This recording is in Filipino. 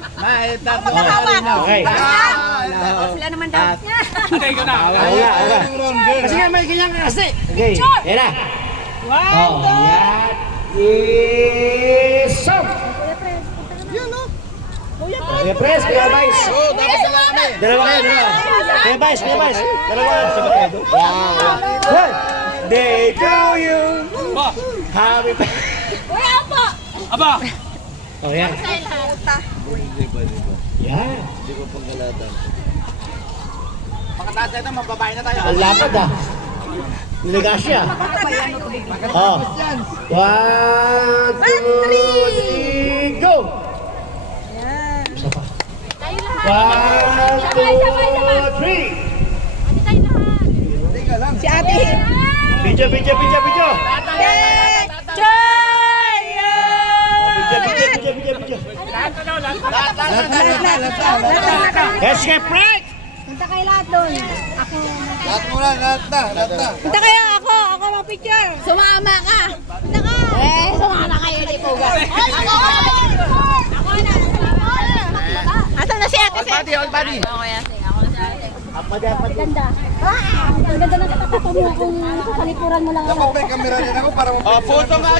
Okay. Sila naman daw. Kasi nga may ganyan ka kasi. Okay, yan na. Oh, yan. Iso! Kuya Pres, Kuya Vice. Dalawa kayo, dalawa. Kuya Vice, dalawa. Yan. Good. Day to you. Happy Kuya, apo! Aba! Oh, yan. Yan. Pagkatapos ito, mababae na tayo. Ang lapad ah. Nilagasya. Oh. 1, 2, 3, go! Isa pa. 1, 2, 3. Si ate. Video. Video. Escape break! Punta kayo lahat doon. Ako. Lahat na. Punta kayo, ako mag-picture. Sumama ka. Punta ka. Sumama kayo, Lipuga. Ako na. Asan na si ate? All body. Ganda. Ang ganda ng katatapo mo kung sa likuran mo lang ako. Kamera din ako para Photo nga